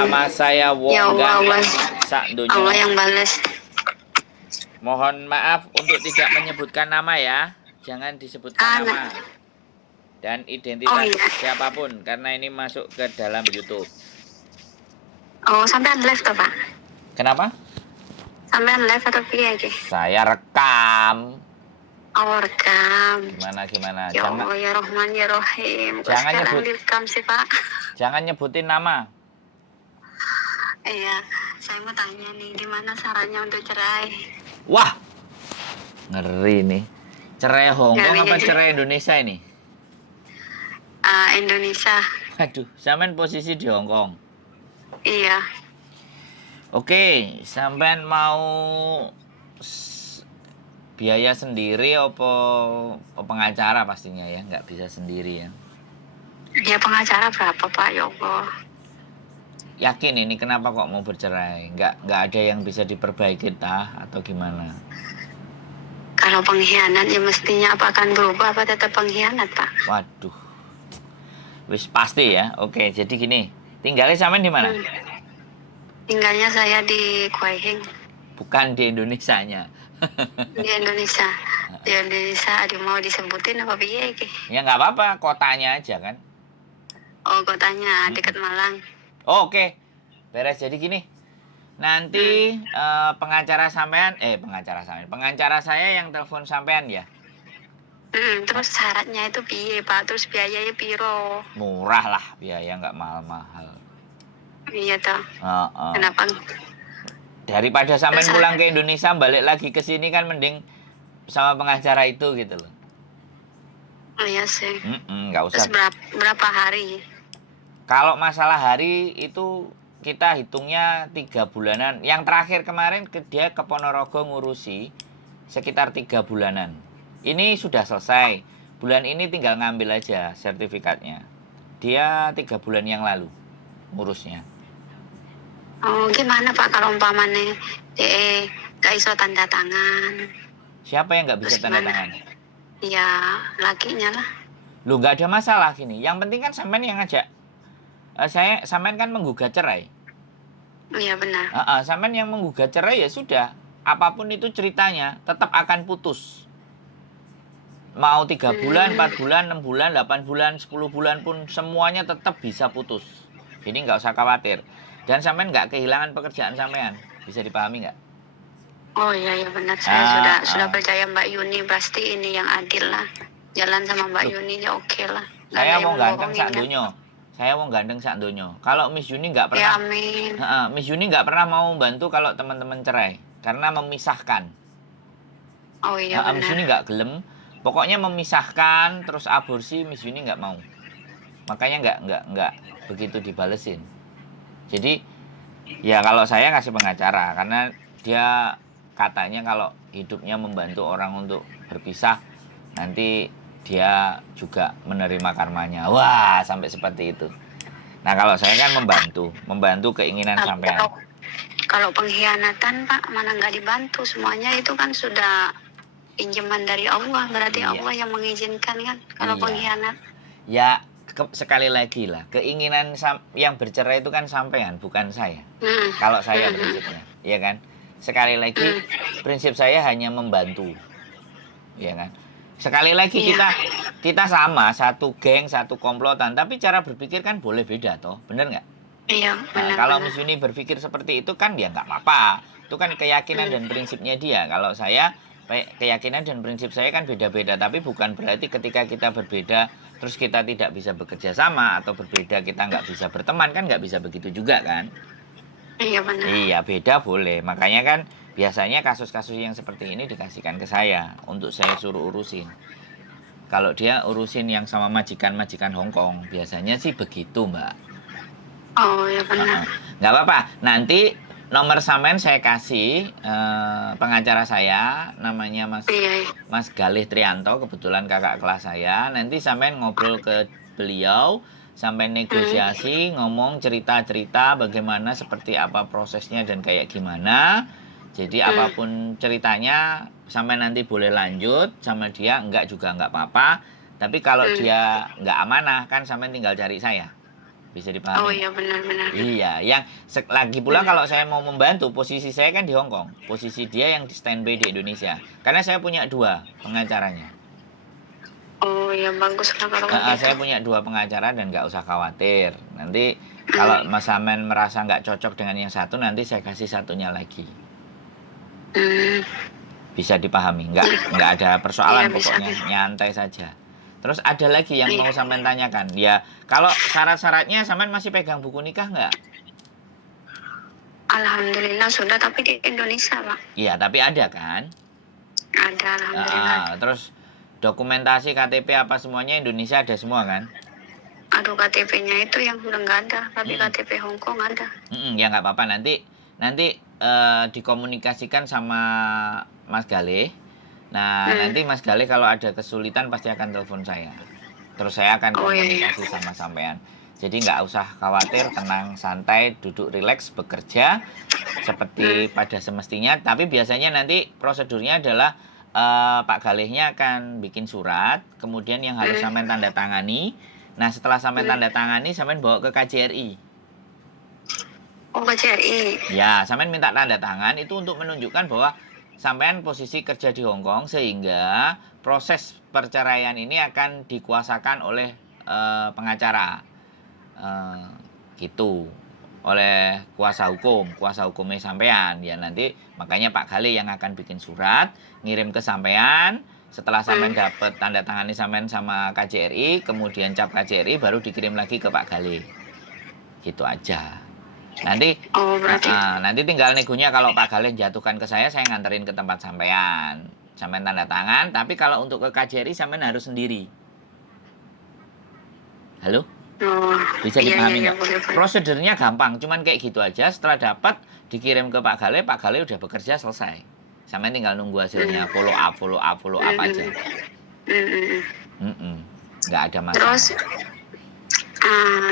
Nama saya Ya Wong Allah, Ganteng Allah Sakdonyo. yang balas. Mohon maaf untuk tidak menyebutkan nama ya. Jangan disebutkan Ah, nama dan oh identitas iya. siapapun karena ini masuk ke dalam YouTube. Oh, sampean live toh, Pak? Kenapa? Sampean live atau piye iki? Saya rekam. Oh, rekam. Gimana? Ya Allah, ya Rahman, ya Rahim. Kok Jangan sekarang nyebut. direkam sih, Pak? Jangan nyebutin nama. Iya, saya mau tanya nih, gimana caranya untuk cerai? Wah, ngeri nih. Cerai Hongkong Ngeri apa aja. cerai Indonesia ini? Indonesia. Waduh, sampean posisi di Hongkong. Iya. Oke, sampean mau biaya sendiri apa pengacara pastinya ya, nggak bisa sendiri ya. Ya pengacara berapa, Pak? Ya Allah. Yakin ini kenapa kok mau bercerai? Nggak ada yang bisa diperbaiki atau gimana? Kalau pengkhianat ya mestinya apa akan berubah apa tetap pengkhianat, Pak? Waduh, wis pasti ya. Oke, jadi gini, tinggalnya sampean di mana? Tinggalnya saya di Kuaihing. Bukan di Indonesianya. Di Indonesia. Di Indonesia ada mau disebutin apa piye iki? Ya nggak apa-apa, kotanya aja kan. Oh, kotanya dekat Malang. Oh, oke, beres. Jadi gini, nanti pengacara saya yang telepon sampean ya. Terus syaratnya itu piye, Pak? Terus biayanya piro? Murah lah, biaya nggak mahal-mahal. Iya toh. Kenapa? Daripada sampean pulang ke Indonesia balik lagi ke sini kan mending sama pengacara itu gitu loh. Oh iya sih. Nggak usah. Terus berapa hari? Kalau masalah hari itu kita hitungnya 3 bulanan. Yang terakhir kemarin dia ke Ponorogo ngurusi sekitar 3 bulanan. Ini sudah selesai. Bulan ini tinggal ngambil aja sertifikatnya. Dia 3 bulan yang lalu ngurusnya. Oh, gimana Pak kalau umpamanya gak iso tanda tangan? Siapa yang nggak bisa tanda tangan? Ya, lakinya lah. Lu nggak ada masalah gini. Yang penting kan sampean yang ngajak. Sampean kan menggugat cerai. Iya benar. Sampean yang menggugat cerai ya sudah. Apapun itu ceritanya tetap akan putus. Mau 3 bulan, 4 bulan, 6 bulan, 8 bulan, 10 bulan pun semuanya tetap bisa putus. Jadi nggak usah khawatir. Dan sampean nggak kehilangan pekerjaan sampean. Bisa dipahami nggak? Oh iya benar. Saya sudah percaya Mbak Yuni, pasti ini yang adil lah. Jalan sama Mbak Yuni ya oke lah. Saya mau ganteng sakdonyo. Saya mau ganteng sakdonyo. Kalau Miss Yuni nggak pernah. Ya, amin. Miss Yuni nggak pernah mau membantu kalau teman-teman cerai karena memisahkan. Oh iya benar. Miss Yuni nggak gelem. Pokoknya memisahkan terus aborsi Miss Yuni nggak mau. Makanya nggak begitu dibalesin. Jadi ya kalau saya kasih pengacara karena dia katanya kalau hidupnya membantu orang untuk berpisah nanti dia juga menerima karmanya. Wah, sampai seperti itu. Nah, kalau saya kan membantu keinginan sampean. Kalau pengkhianatan Pak, mana nggak dibantu, semuanya itu kan sudah pinjaman dari Allah, berarti iya. Allah yang mengizinkan kan kalau iya. Pengkhianat. Ya, sekali lagi lah, keinginan yang bercerai itu kan sampean, bukan saya. Kalau saya prinsipnya, ya kan? Sekali lagi, prinsip saya hanya membantu, ya kan? Sekali lagi kita sama, satu geng, satu komplotan, tapi cara berpikir kan boleh beda toh, bener nggak? Iya, benar. Kalau Miss Yuni berpikir seperti itu kan dia nggak apa-apa, itu kan keyakinan dan prinsipnya dia. Kalau saya, keyakinan dan prinsip saya kan beda-beda, tapi bukan berarti ketika kita berbeda, terus kita tidak bisa bekerja sama, atau berbeda kita nggak bisa berteman, kan nggak bisa begitu juga kan? Iya benar. Iya, beda boleh, makanya kan biasanya kasus-kasus yang seperti ini dikasihkan ke saya untuk saya suruh urusin. Kalau dia urusin yang sama majikan-majikan Hongkong, biasanya sih begitu, Mbak. Oh ya benar. Nggak apa-apa. Nanti nomor sampean saya kasih pengacara saya, namanya Mas Galih Trianto, kebetulan kakak kelas saya. Nanti sampean ngobrol ke beliau, sampai negosiasi, ngomong cerita-cerita bagaimana, seperti apa prosesnya dan kayak gimana. Jadi apapun ceritanya sampai nanti boleh lanjut sama dia, enggak juga enggak apa-apa. Tapi kalau dia enggak amanah kan sampai tinggal cari saya. Bisa Oh dipahami? iya benar-benar. Iya, yang lagi pula kalau saya mau membantu, posisi saya kan di Hong Kong, posisi dia yang di standby di Indonesia. Karena saya punya dua pengacaranya. Oh ya bagus lah kalau begitu. Saya punya dua pengacara dan nggak usah khawatir. Nanti Hmm. kalau Mas Samen merasa nggak cocok dengan yang satu, nanti saya kasih satunya lagi. Hmm. Bisa dipahami, nggak ada Iya persoalan bisa. pokoknya, nyantai saja. Terus ada lagi yang Iya. mau Samen tanyakan. Ya, kalau syarat-syaratnya Samen masih pegang buku nikah nggak? Alhamdulillah sudah, tapi di Indonesia Pak. Iya, tapi ada kan? Ada alhamdulillah. Terus dokumentasi KTP apa semuanya Indonesia ada semua kan? Aduh KTP-nya itu yang udah nggak ada, tapi Mm-mm. KTP Hong Kong ada. Ya nggak apa-apa, nanti dikomunikasikan sama Mas Galih. Nah, Hmm. nanti Mas Galih kalau ada kesulitan pasti akan telepon saya. Terus saya akan Oh iya iya. komunikasi sama sampean. Jadi nggak usah khawatir, tenang, santai, duduk rileks, bekerja seperti Hmm. pada semestinya. Tapi biasanya nanti prosedurnya adalah Pak Galihnya akan bikin surat, kemudian yang harus sampean tanda tangani. Nah, setelah sampean tanda tangani, sampean bawa ke KJRI. Oh KJRI. Ya, sampean minta tanda tangan itu untuk menunjukkan bahwa sampean posisi kerja di Hong Kong sehingga proses perceraian ini akan dikuasakan oleh pengacara. Eh, gitu. Oleh kuasa hukumnya sampean. Ya nanti makanya Pak Galih yang akan bikin surat, ngirim ke sampean. Setelah sampean dapat tanda tangani sampean sama KJRI, kemudian cap KJRI baru dikirim lagi ke Pak Galih. Gitu aja. Nanti Oh berarti. nanti tinggal negonya kalau Pak Galih jatuhkan ke saya nganterin ke tempat sampean. Sampean tanda tangan, tapi kalau untuk ke KJRI sampean harus sendiri. Halo? Oh Bisa iya iya dipahami iya nggak? boleh boleh. Prosedurnya gampang, cuman kayak gitu aja. Setelah dapat, dikirim ke Pak Galih udah bekerja selesai. Sampean tinggal nunggu hasilnya, follow up aja. Mm-mm. Nggak ada masalah. Terus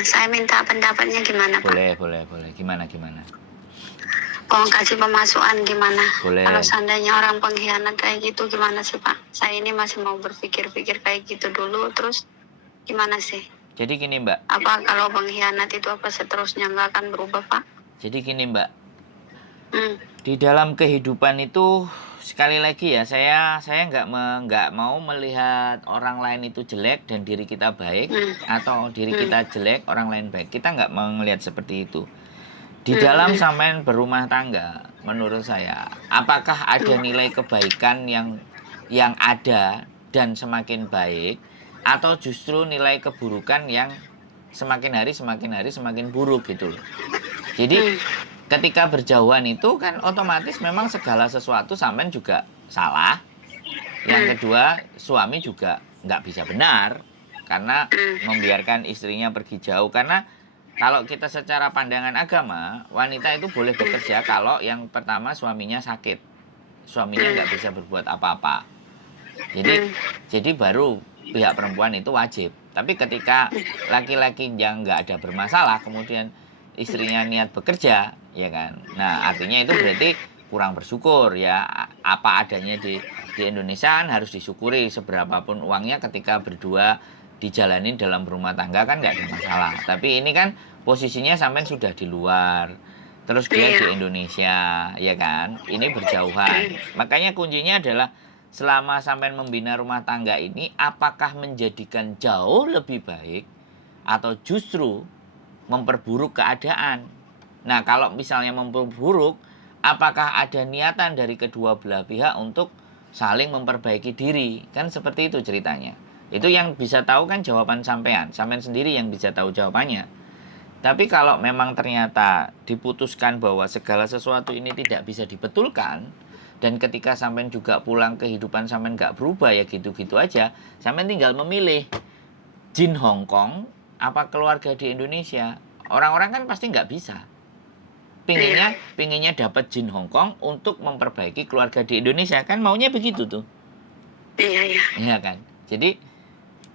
saya minta pendapatnya gimana Pak? Boleh. Gimana? Uang kasih pemasukan gimana? Boleh. Kalau seandainya orang pengkhianat kayak gitu gimana sih Pak? Saya ini masih mau berpikir-pikir kayak gitu dulu, terus gimana sih? Jadi gini Mbak, Apa kalau pengkhianat itu apa seterusnya nggak akan berubah Pak? Di dalam kehidupan itu sekali lagi ya saya nggak mau melihat orang lain itu jelek dan diri kita baik, atau diri kita jelek orang lain baik. Kita nggak mau melihat seperti itu. Di dalam sampean berumah tangga, menurut saya, apakah ada nilai kebaikan yang ada dan semakin baik, atau justru nilai keburukan yang semakin hari semakin buruk gitu loh. Jadi ketika berjauhan itu kan otomatis memang segala sesuatu sampean juga salah. Yang kedua, suami juga nggak bisa benar karena membiarkan istrinya pergi jauh. Karena kalau kita secara pandangan agama, wanita itu boleh bekerja kalau yang pertama suaminya sakit. Suaminya nggak bisa berbuat apa-apa. Jadi baru pihak perempuan itu wajib. Tapi ketika laki-laki yang nggak ada bermasalah, kemudian istrinya niat bekerja, ya kan? Nah, artinya itu berarti kurang bersyukur ya. Apa adanya di Indonesia kan harus disyukuri seberapapun uangnya ketika berdua dijalanin dalam rumah tangga kan nggak ada masalah. Tapi ini kan posisinya sampean sudah di luar, terus dia di Indonesia, ya kan? Ini berjauhan. Makanya kuncinya adalah selama sampean membina rumah tangga ini, apakah menjadikan jauh lebih baik atau justru memperburuk keadaan. Nah, kalau misalnya memperburuk, apakah ada niatan dari kedua belah pihak untuk saling memperbaiki diri? Kan seperti itu ceritanya. Itu yang bisa tahu kan jawaban sampean. Sampean sendiri yang bisa tahu jawabannya. Tapi kalau memang ternyata diputuskan bahwa segala sesuatu ini tidak bisa dibetulkan, dan ketika sampean juga pulang kehidupan sampean nggak berubah ya gitu-gitu aja, sampean tinggal memilih jin Hong Kong apa keluarga di Indonesia. Orang-orang kan pasti nggak bisa. Pinginnya dapat jin Hong Kong untuk memperbaiki keluarga di Indonesia, kan maunya begitu tuh. Iya kan.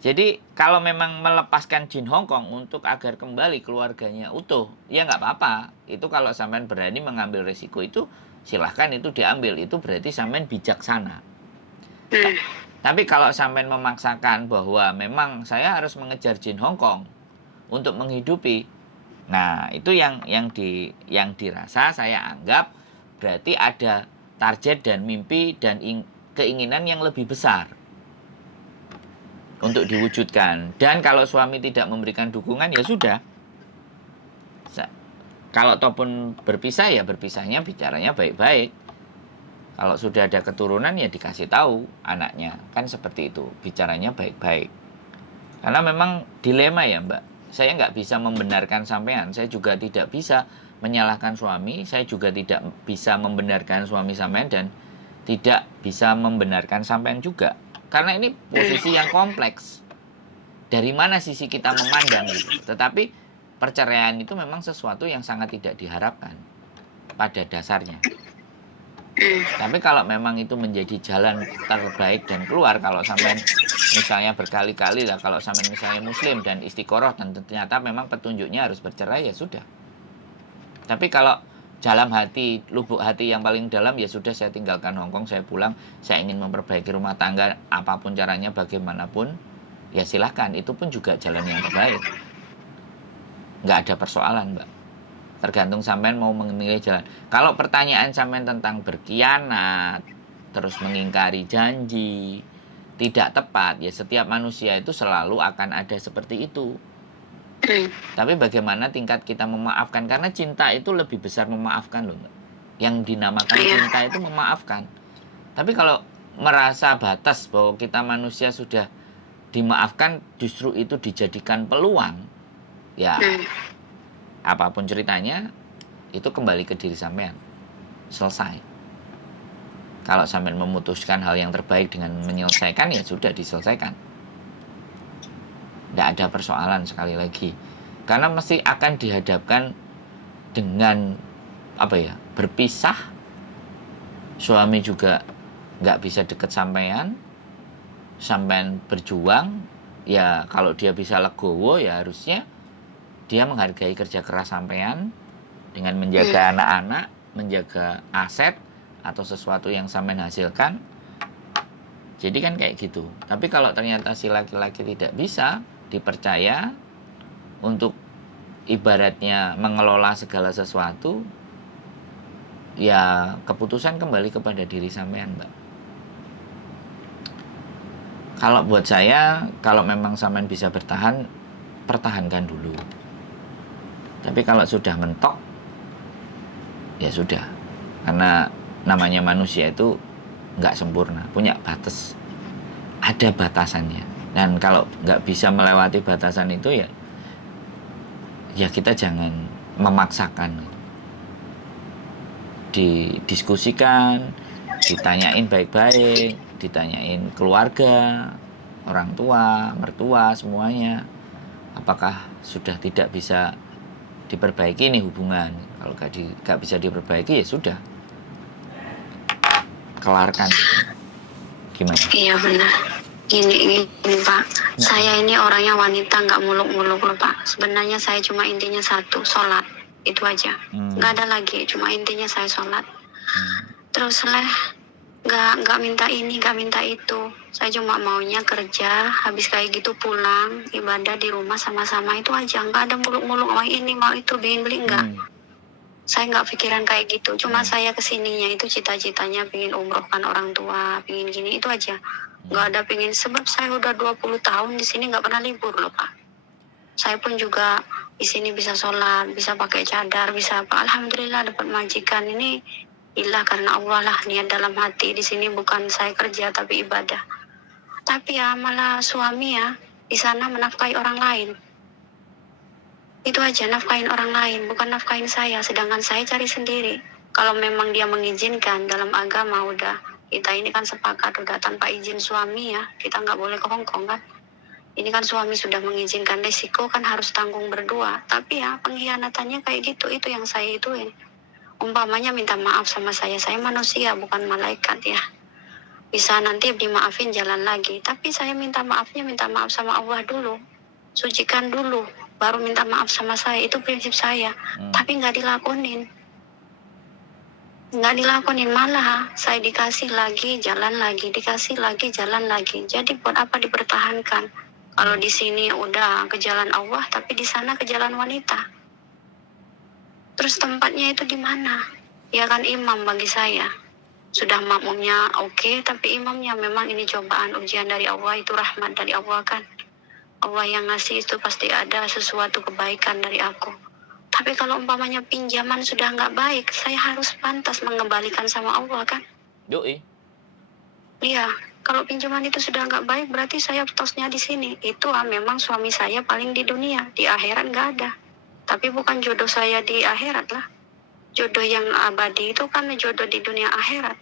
Jadi kalau memang melepaskan jin Hong Kong untuk agar kembali keluarganya utuh, ya nggak apa-apa. Itu kalau sampean berani mengambil risiko itu, silahkan itu diambil. Itu berarti sampean bijaksana. Tapi kalau sampean memaksakan bahwa memang saya harus mengejar jin Hong Kong untuk menghidupi, Nah, itu yang dirasa saya anggap berarti ada target dan mimpi dan keinginan yang lebih besar untuk diwujudkan. Dan kalau suami tidak memberikan dukungan, ya sudah. Kalau ataupun berpisah, ya berpisahnya bicaranya baik-baik. Kalau sudah ada keturunan, ya dikasih tahu anaknya. Kan seperti itu, bicaranya baik-baik. Karena memang dilema ya Mbak. Saya nggak bisa membenarkan sampean. Saya juga tidak bisa menyalahkan suami. Saya juga tidak bisa membenarkan suami sampean. Dan tidak bisa membenarkan sampean juga. Karena ini posisi yang kompleks. Dari mana sisi kita memandang gitu. Tetapi perceraian itu memang sesuatu yang sangat tidak diharapkan pada dasarnya. Tapi kalau memang itu menjadi jalan terbaik dan keluar, kalau sampean misalnya berkali-kali lah, kalau sampean misalnya muslim dan istiqoroh dan ternyata memang petunjuknya harus bercerai, ya sudah. Tapi kalau dalam hati, lubuk hati yang paling dalam, ya sudah, saya tinggalkan Hongkong, saya pulang, saya ingin memperbaiki rumah tangga, apapun caranya, bagaimanapun, ya silahkan, itu pun juga jalan yang terbaik. Nggak ada persoalan Mbak. Tergantung sampean mau memilih jalan. Kalau pertanyaan sampean tentang berkhianat, terus mengingkari janji, tidak tepat, ya setiap manusia itu selalu akan ada seperti itu. Tapi bagaimana tingkat kita memaafkan? Karena cinta itu lebih besar memaafkan loh. Yang dinamakan cinta itu memaafkan. Tapi kalau merasa batas bahwa kita manusia sudah dimaafkan, justru itu dijadikan peluang, ya apapun ceritanya, itu kembali ke diri sampean. Selesai. Kalau sampean memutuskan hal yang terbaik dengan menyelesaikan, ya sudah diselesaikan. Tidak ada persoalan sekali lagi. Karena mesti akan dihadapkan dengan berpisah. Suami juga nggak bisa deket sampean. Sampean berjuang. Ya kalau dia bisa legowo, ya harusnya dia menghargai kerja keras sampean dengan menjaga anak-anak, menjaga aset atau sesuatu yang sampean hasilkan. Jadi kan kayak gitu. Tapi kalau ternyata si laki-laki tidak bisa dipercaya untuk ibaratnya mengelola segala sesuatu, ya keputusan kembali kepada diri sampean, Mbak. Kalau buat saya, kalau memang sampean bisa bertahan, pertahankan dulu. Tapi kalau sudah mentok, ya sudah. Karena namanya manusia itu nggak sempurna, punya batas. Ada batasannya. Dan kalau nggak bisa melewati batasan itu, ya kita jangan memaksakan. Didiskusikan, ditanyain baik-baik, ditanyain keluarga, orang tua, mertua, semuanya. Apakah sudah tidak bisa diperbaiki nih hubungan? Kalau nggak bisa diperbaiki, ya sudah, kelarkan. Gimana? Iya benar. Gini Pak, saya ini orangnya wanita, nggak muluk-muluk loh Pak. Sebenarnya saya cuma intinya satu, sholat. Itu aja. Nggak ada lagi, cuma intinya saya sholat. Terus nggak minta ini, nggak minta itu. Saya cuma maunya kerja, habis kayak gitu pulang, ibadah di rumah sama-sama, itu aja. Nggak ada muluk-muluk, mau ini, mau itu, beli, enggak. Saya nggak pikiran kayak gitu. Cuma saya kesininya itu cita-citanya pengen umrohkan orang tua, pengen gini, itu aja. Nggak ada pengen, sebab saya udah 20 tahun di sini nggak pernah libur loh Pak. Saya pun juga di sini bisa sholat, bisa pakai cadar, bisa apa. Alhamdulillah dapat majikan ini. Ilah karena Allah lah, niat dalam hati. Di sini bukan saya kerja tapi ibadah. Tapi ya malah suami ya di sana menafkahi orang lain. Itu aja, nafkahin orang lain, bukan nafkahin saya. Sedangkan saya cari sendiri. Kalau memang dia mengizinkan dalam agama, udah kita ini kan sepakat udah tanpa izin suami ya, kita nggak boleh ke Hongkong kan. Ini kan suami sudah mengizinkan, resiko kan harus tanggung berdua. Tapi ya pengkhianatannya kayak gitu, itu yang saya ituin. Umpamanya minta maaf sama saya manusia bukan malaikat ya. Bisa nanti dimaafin jalan lagi. Tapi saya minta maaf sama Allah dulu. Sucikan dulu, baru minta maaf sama saya. Itu prinsip saya. Tapi nggak dilakonin. Malah saya dikasih lagi, jalan lagi. Dikasih lagi, jalan lagi. Jadi buat apa dipertahankan? Kalau di sini udah ke jalan Allah, tapi di sana ke jalan wanita. Terus tempatnya itu di mana? Ya kan imam bagi saya. Sudah makmumnya oke, tapi imamnya memang ini cobaan ujian dari Allah, itu rahmat dari Allah kan. Allah yang ngasih itu pasti ada sesuatu kebaikan dari aku. Tapi kalau umpamanya pinjaman sudah nggak baik, saya harus pantas mengembalikan sama Allah kan. Yoi. Iya, kalau pinjaman itu sudah nggak baik, berarti saya tosnya di sini. Itu memang suami saya paling di dunia, di akhirat nggak ada. Tapi bukan jodoh saya di akhirat lah. Jodoh yang abadi itu kan jodoh di dunia akhirat.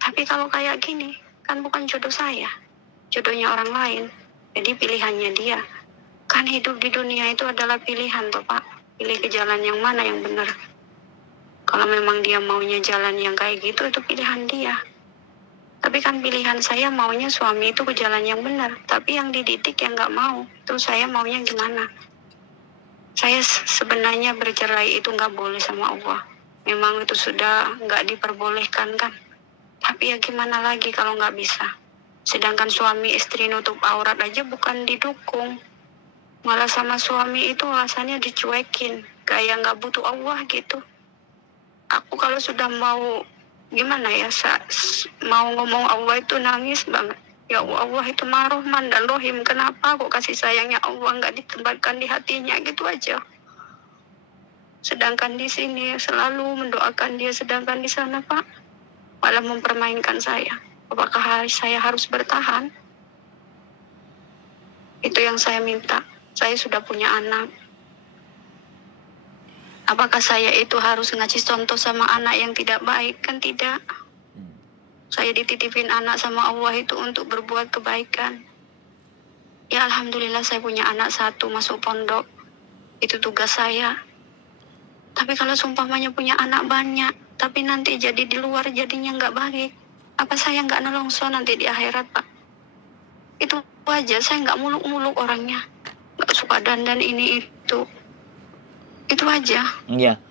Tapi kalau kayak gini, kan bukan jodoh saya. Jodohnya orang lain. Jadi pilihannya dia. Kan hidup di dunia itu adalah pilihan toh Pak. Pilih ke jalan yang mana yang benar. Kalau memang dia maunya jalan yang kayak gitu, itu pilihan dia. Tapi kan pilihan saya maunya suami itu ke jalan yang benar. Tapi yang dididik yang nggak mau. Terus saya maunya gimana? Saya sebenarnya bercerai itu nggak boleh sama Allah. Memang itu sudah nggak diperbolehkan kan. Tapi ya gimana lagi kalau nggak bisa. Sedangkan suami istri nutup aurat aja bukan didukung. Malah sama suami itu alasannya dicuekin. Kayak nggak butuh Allah gitu. Aku kalau sudah mau gimana ya, mau ngomong Allah itu nangis banget. Ya Allah itu Mar-Rahman dan Rohim. Kenapa kok kasih sayangnya Allah nggak ditempatkan di hatinya gitu aja. Sedangkan di sini selalu mendoakan dia, sedangkan di sana Pak malah mempermainkan saya. Apakah saya harus bertahan? Itu yang saya minta. Saya sudah punya anak. Apakah saya itu harus ngasih contoh sama anak yang tidak baik? Kan tidak. Saya dititipin anak sama Allah itu untuk berbuat kebaikan. Ya Alhamdulillah saya punya anak satu masuk pondok. Itu tugas saya. Tapi kalau seumpamanya punya anak banyak, tapi nanti jadi di luar jadinya nggak baik, apa saya nggak nelongso nanti di akhirat Pak? Itu aja, saya nggak muluk-muluk orangnya. Nggak suka dandan ini itu. Itu aja. Iya.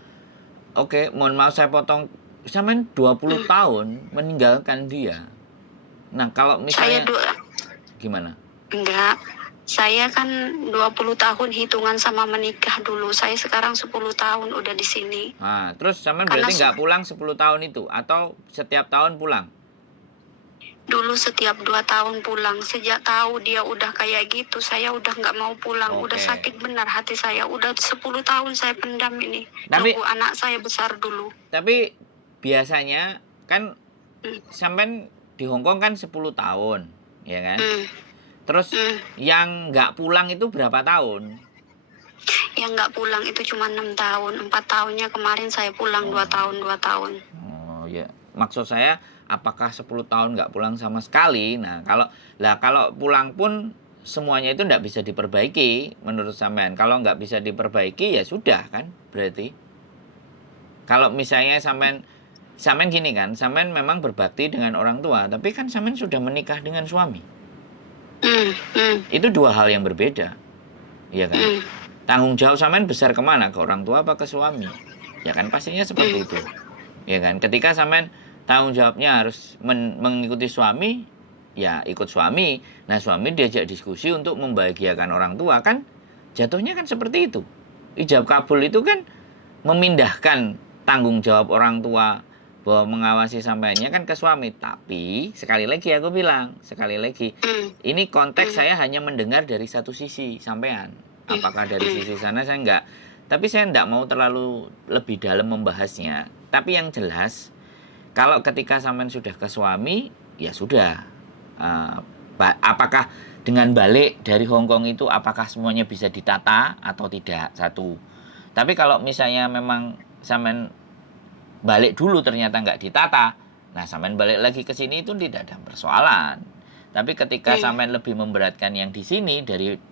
Oke, mohon maaf saya potong. Sampai 20 tahun meninggalkan dia. Nah, kalau misalnya gimana? Enggak. Saya kan 20 tahun hitungan sama menikah dulu. Saya sekarang 10 tahun udah di sini. Nah, terus sampean berarti nggak pulang 10 tahun itu? Atau setiap tahun pulang? Dulu setiap 2 tahun pulang. Sejak tahu dia udah kayak gitu, saya udah nggak mau pulang. Udah sakit benar hati saya. Udah 10 tahun saya pendam ini. Nunggu anak saya besar dulu. Tapi biasanya kan sampean di Hong Kong kan 10 tahun, ya kan? Terus yang nggak pulang itu berapa tahun? Yang nggak pulang itu cuma 6 tahun. 4 tahunnya kemarin saya pulang 2 tahun. Oh ya, maksud saya apakah 10 tahun nggak pulang sama sekali? Nah, kalau pulang pun semuanya itu nggak bisa diperbaiki menurut sampean. Kalau nggak bisa diperbaiki ya sudah kan berarti. Kalau misalnya sampean gini kan, sampean memang berbakti dengan orang tua, tapi kan sampean sudah menikah dengan suami. Itu dua hal yang berbeda, ya kan? Tanggung jawab sampean besar kemana? Ke orang tua apa ke suami? Ya kan pastinya seperti itu, ya kan? Ketika sampean tanggung jawabnya harus mengikuti suami, ya ikut suami. Nah suami diajak diskusi untuk membahagiakan orang tua kan, jatuhnya kan seperti itu. Ijab kabul itu kan memindahkan tanggung jawab orang tua bahwa mengawasi sampeannya kan ke suami. Tapi sekali lagi aku bilang, ini konteks saya hanya mendengar dari satu sisi sampean. Apakah dari sisi sana saya enggak. Tapi saya enggak mau terlalu lebih dalam membahasnya. Tapi yang jelas, kalau ketika sampean sudah ke suami, ya sudah. Apakah dengan balik dari Hong Kong itu, apakah semuanya bisa ditata atau tidak? Satu. Tapi kalau misalnya memang sampean balik dulu ternyata nggak ditata, nah sampean balik lagi ke sini itu tidak ada persoalan. Tapi ketika sampean lebih memberatkan yang di sini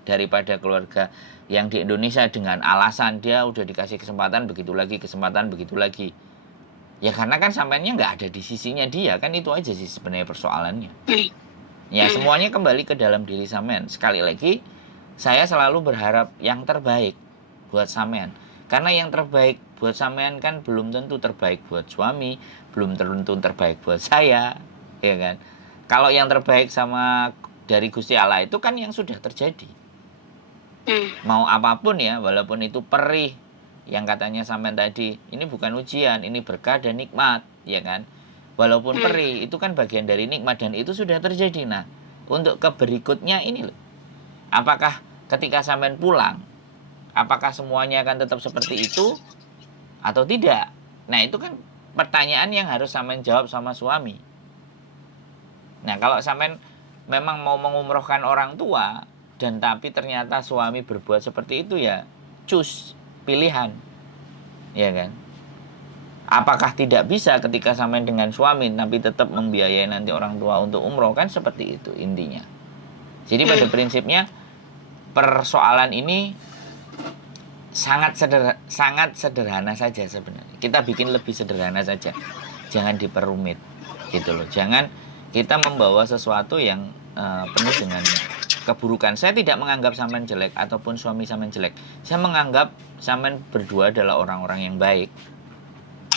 daripada keluarga yang di Indonesia dengan alasan dia udah dikasih kesempatan begitu lagi, ya karena kan sampeannya nggak ada di sisinya dia, kan itu aja sih sebenarnya persoalannya. Ya semuanya kembali ke dalam diri sampean. Sekali lagi saya selalu berharap yang terbaik buat sampean. Karena yang terbaik buat sampean kan belum tentu terbaik buat suami, belum tentu terbaik buat saya, ya kan? Kalau yang terbaik sama dari Gusti Allah itu kan yang sudah terjadi. Mau apapun ya, walaupun itu perih, yang katanya sampean tadi, ini bukan ujian, ini berkah dan nikmat, ya kan? Walaupun perih, itu kan bagian dari nikmat dan itu sudah terjadi. Nah, untuk ke berikutnya ini loh. Apakah ketika sampean pulang, apakah semuanya akan tetap seperti itu atau tidak? Nah, itu kan pertanyaan yang harus sampean jawab sama suami. Nah, kalau sampean memang mau mengumrohkan orang tua dan tapi ternyata suami berbuat seperti itu, ya pilihan, ya kan? Apakah tidak bisa ketika sampean dengan suami tapi tetap membiayai nanti orang tua untuk umroh? Kan seperti itu intinya. Jadi pada prinsipnya persoalan ini sangat sederhana saja sebenarnya. Kita bikin lebih sederhana saja, jangan diperumit gitu loh. Jangan kita membawa sesuatu yang penuh dengan keburukan. Saya tidak menganggap sampean jelek ataupun suami sampean jelek. Saya menganggap sampean berdua adalah orang-orang yang baik.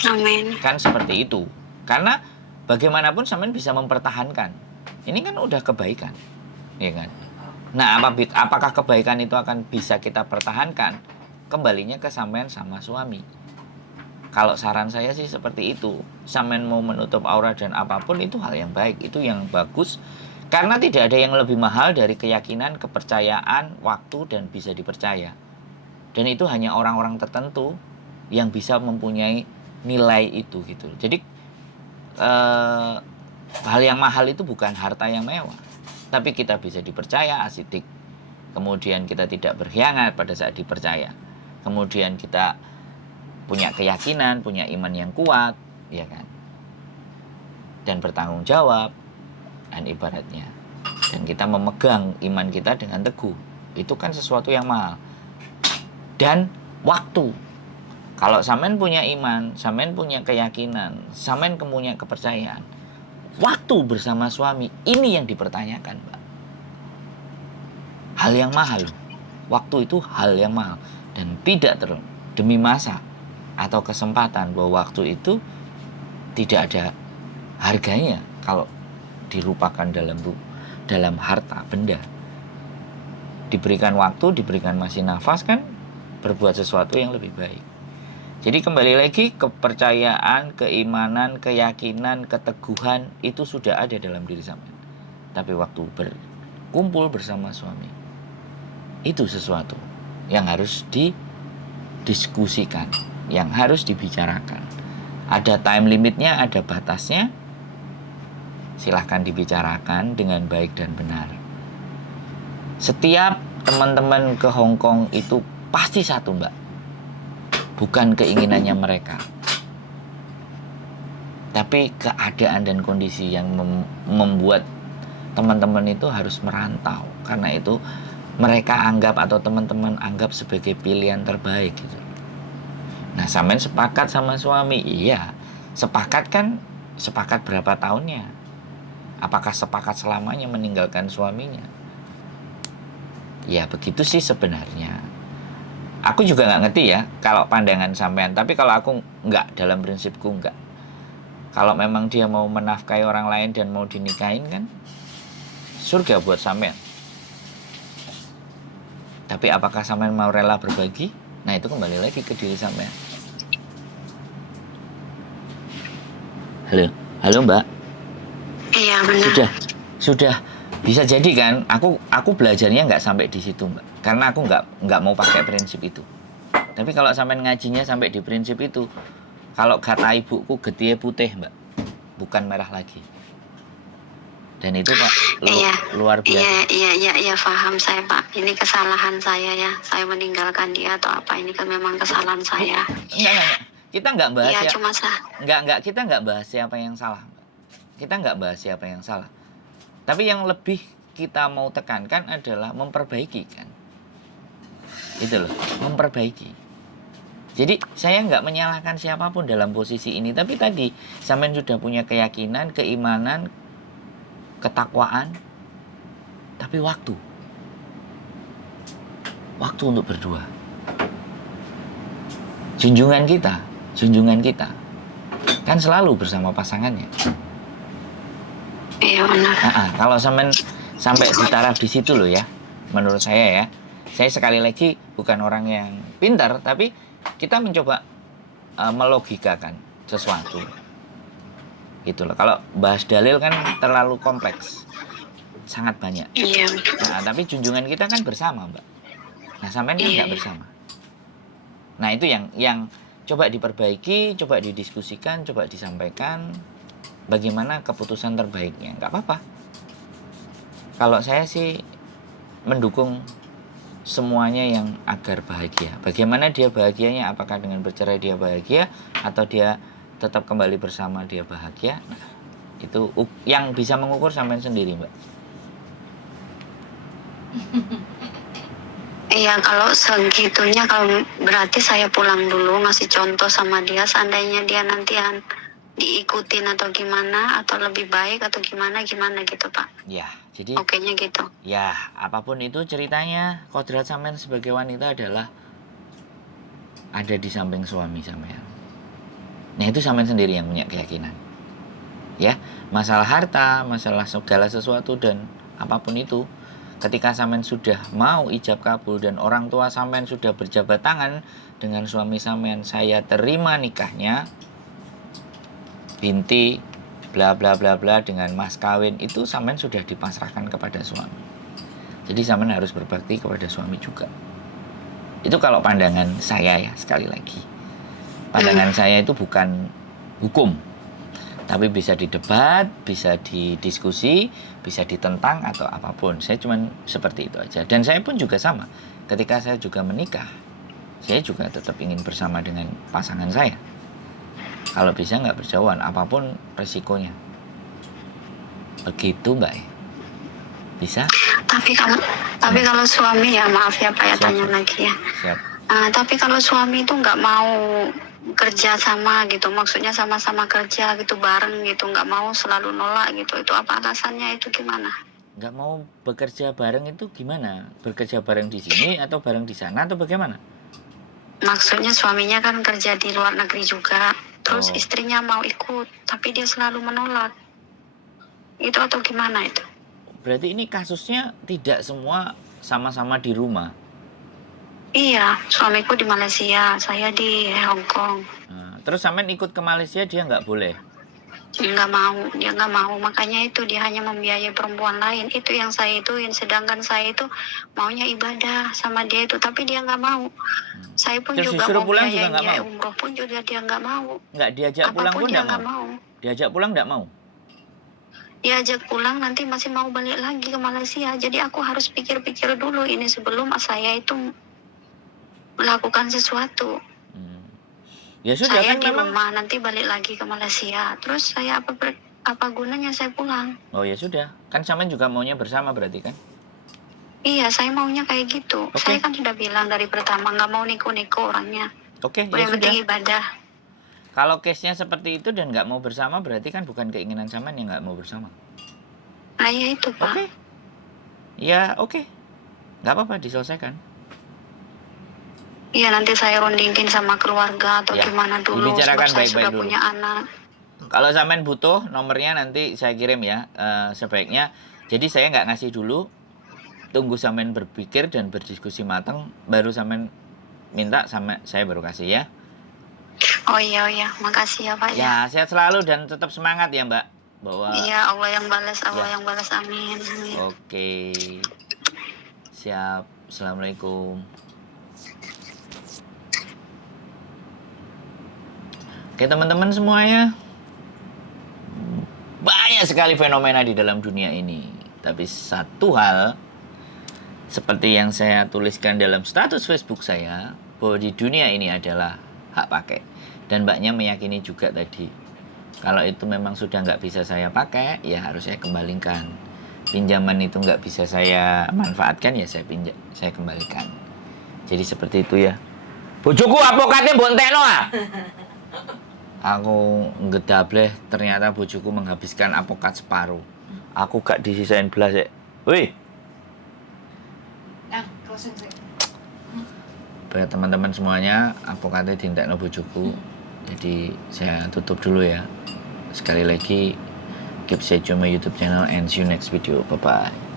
Amin. Kan seperti itu. Karena bagaimanapun sampean bisa mempertahankan. Ini kan udah kebaikan, ya kan? Nah, apakah kebaikan itu akan bisa kita pertahankan? Kembalinya ke sampean sama suami. Kalau saran saya sih seperti itu. Sampean mau menutup aurat dan apapun itu hal yang baik, itu yang bagus. Karena tidak ada yang lebih mahal dari keyakinan, kepercayaan, waktu, dan bisa dipercaya. Dan itu hanya orang-orang tertentu yang bisa mempunyai nilai itu gitu. Jadi hal yang mahal itu bukan harta yang mewah, tapi kita bisa dipercaya, asidik. Kemudian kita tidak berkhianat pada saat dipercaya. Kemudian kita punya keyakinan, punya iman yang kuat, ya kan? Dan bertanggung jawab, dan ibaratnya. Dan kita memegang iman kita dengan teguh. Itu kan sesuatu yang mahal. Dan waktu. Kalau sampean punya iman, sampean punya keyakinan, sampean punya kepercayaan, waktu bersama suami, ini yang dipertanyakan, Mbak. Hal yang mahal. Waktu itu hal yang mahal. Dan tidak demi masa atau kesempatan, bahwa waktu itu tidak ada harganya kalau dirupakan dalam harta benda. Diberikan waktu, diberikan masih nafas, kan berbuat sesuatu yang lebih baik. Jadi kembali lagi, kepercayaan, keimanan, keyakinan, keteguhan itu sudah ada dalam diri sampean. Tapi waktu berkumpul bersama suami, itu sesuatu yang harus didiskusikan, yang harus dibicarakan. Ada time limitnya, ada batasnya. Silahkan dibicarakan dengan baik dan benar. Setiap teman-teman ke Hong Kong itu pasti satu, Mbak. Bukan keinginannya mereka, tapi keadaan dan kondisi yang membuat teman-teman itu harus merantau. Karena itu mereka anggap, atau teman-teman anggap sebagai pilihan terbaik gitu. Nah, sampean sepakat sama suami? Iya. Sepakat kan, sepakat berapa tahunnya? Apakah sepakat selamanya meninggalkan suaminya? Ya begitu sih sebenarnya. Aku juga nggak ngerti ya kalau pandangan sampean, tapi kalau aku nggak, dalam prinsipku nggak. Kalau memang dia mau menafkahi orang lain dan mau dinikahin, kan surga buat sampean. Tapi apakah sampean mau rela berbagi? Nah, itu kembali lagi ke diri sampean. Halo Mbak. Iya benar. Sudah bisa jadi kan? Aku belajarnya nggak sampai di situ, Mbak. Karena aku nggak mau pakai prinsip itu. Tapi kalau sampean ngajinya sampai di prinsip itu, kalau kata ibuku, getihnya putih, Mbak, bukan merah lagi. Dan itu Pak luar biasa. Iya, paham saya, Pak. Ini kesalahan saya ya. Saya meninggalkan dia atau apa? Ini kan memang kesalahan saya. Enggak. Kita nggak bahas Iya, ya. cuma Kita nggak bahas siapa yang salah, Mbak. Kita nggak bahas siapa yang salah. Tapi yang lebih kita mau tekankan adalah memperbaiki, kan. Itu loh, memperbaiki. Jadi saya nggak menyalahkan siapapun dalam posisi ini. Tapi tadi, sampean sudah punya keyakinan, keimanan, ketakwaan. Tapi waktu untuk berdua. Junjungan kita kan selalu bersama pasangannya. iya benar. Kalau sampai di taraf di situ loh ya, menurut saya ya. Saya sekali lagi bukan orang yang pintar, tapi kita mencoba melogikakan sesuatu. Itulah. Kalau bahas dalil kan terlalu kompleks, sangat banyak. Iya. Nah, tapi junjungan kita kan bersama, Mbak. Nah, sampean kan Iya. nggak bersama. Nah, itu yang coba diperbaiki, coba didiskusikan, coba disampaikan bagaimana keputusan terbaiknya. Nggak apa-apa. Kalau saya sih mendukung semuanya yang agar bahagia. Bagaimana dia bahagianya? Apakah dengan bercerai dia bahagia atau dia tetap kembali bersama dia bahagia? Nah, itu yang bisa mengukur sampean sendiri, Mbak. Iya, kalau segitunya, kalau berarti saya pulang dulu ngasih contoh sama dia. Seandainya dia nantian diikutin atau gimana, atau lebih baik atau gimana gitu Pak. Ya, jadi Okenya gitu. ya apapun itu ceritanya, kodrat sampean sebagai wanita adalah ada di samping suami sampean. Nah, itu sampean sendiri yang punya keyakinan. Ya, masalah harta, masalah segala sesuatu dan apapun itu, ketika sampean sudah mau ijab kabul dan orang tua sampean sudah berjabat tangan dengan suami sampean, saya terima nikahnya, binti bla bla bla bla dengan mas kawin, itu sampean sudah dipasrahkan kepada suami. Jadi sampean harus berbakti kepada suami juga. Itu kalau pandangan saya ya, sekali lagi. Pandangan saya itu bukan hukum, tapi bisa didebat, bisa didiskusi, bisa ditentang atau apapun. Saya cuma seperti itu aja. Dan saya pun juga sama. Ketika saya juga menikah, saya juga tetap ingin bersama dengan pasangan saya. Kalau bisa nggak berjauhan, apapun resikonya. Begitu Mbak ya? Bisa? Tapi kalau suami, ya maaf ya Pak ya, Siap, tanya siap. lagi ya. Siap. Tapi kalau suami itu nggak mau kerja sama gitu, maksudnya sama-sama kerja gitu bareng gitu, nggak mau, selalu nolak gitu, itu apa alasannya, itu gimana? Nggak mau bekerja bareng itu gimana? Bekerja bareng di sini atau bareng di sana atau bagaimana? Maksudnya suaminya kan kerja di luar negeri juga, terus Oh. istrinya mau ikut, tapi dia selalu menolak. Itu atau gimana itu? Berarti ini kasusnya tidak semua sama-sama di rumah. Iya, suamiku di Malaysia, saya di Hong Kong. Nah, terus sampean ikut ke Malaysia dia nggak boleh? Dia nggak mau, makanya itu dia hanya membiayai perempuan lain. Itu yang saya ituin, sedangkan saya itu maunya ibadah sama dia itu, tapi dia nggak mau. Saya pun Terus juga disuruh mau pulang juga biayain nggak dia mau? umroh pun juga dia nggak mau. Nggak diajak pulang Apapun pun dia nggak nggak mau? mau. Diajak pulang nggak mau? Diajak pulang nanti masih mau balik lagi ke Malaysia. Jadi aku harus pikir-pikir dulu ini sebelum saya itu melakukan sesuatu. Ya sudah Saya kan di memang. rumah, nanti balik lagi ke Malaysia. Terus saya apa gunanya saya pulang? Oh ya sudah, kan sampean juga maunya bersama berarti kan? Iya, saya maunya kayak gitu. Oke. Saya kan sudah bilang dari pertama nggak mau neko-neko orangnya. Oke, ya Yang penting sudah. ibadah. Kalau case-nya seperti itu dan nggak mau bersama berarti kan bukan keinginan sampean yang nggak mau bersama. Nah ya itu Pak. Oke. Ya oke. Nggak apa-apa diselesaikan. Iya, nanti saya rundingin sama keluarga atau Ya, gimana dulu. dibicarakan Sebab saya baik-baik sudah dulu. punya anak. Kalau sampean butuh nomornya nanti saya kirim ya, sebaiknya. Jadi saya nggak ngasih dulu, tunggu sampean berpikir dan berdiskusi matang, baru sampean minta sama saya baru kasih ya. Oh iya, makasih ya Pak ya. Ya sehat selalu dan tetap semangat ya Mbak. Bahwa Iya, Allah yang balas, Ya. yang balas, amin. Oke. Siap. Assalamualaikum. Oke teman-teman semuanya, banyak sekali fenomena di dalam dunia ini. Tapi satu hal, seperti yang saya tuliskan dalam status Facebook saya, bahwa di dunia ini adalah hak pakai. Dan mbaknya meyakini juga tadi, kalau itu memang sudah nggak bisa saya pakai, ya harus saya kembalikan. Pinjaman itu nggak bisa saya manfaatkan, ya saya kembalikan. Jadi seperti itu ya. Bojoku apokatnya bontekno ah. Aku ngedableh, ternyata bojoku menghabiskan apokat separuh. Aku gak disisain belas ya. Wih. Buat teman-teman semuanya, apokatnya dintekno bojoku. Jadi saya tutup dulu ya. Sekali lagi, keep stay tune my YouTube channel and see you next video. Bye bye.